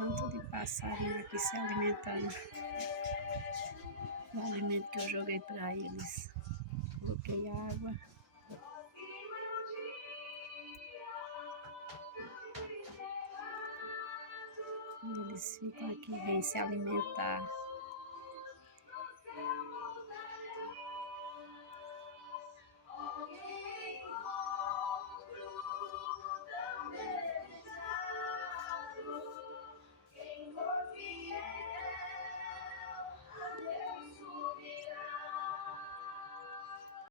tanto de passarinho aqui se alimentando do alimento que eu joguei para eles. Coloquei água. Eles ficam aqui, vêm se alimentar.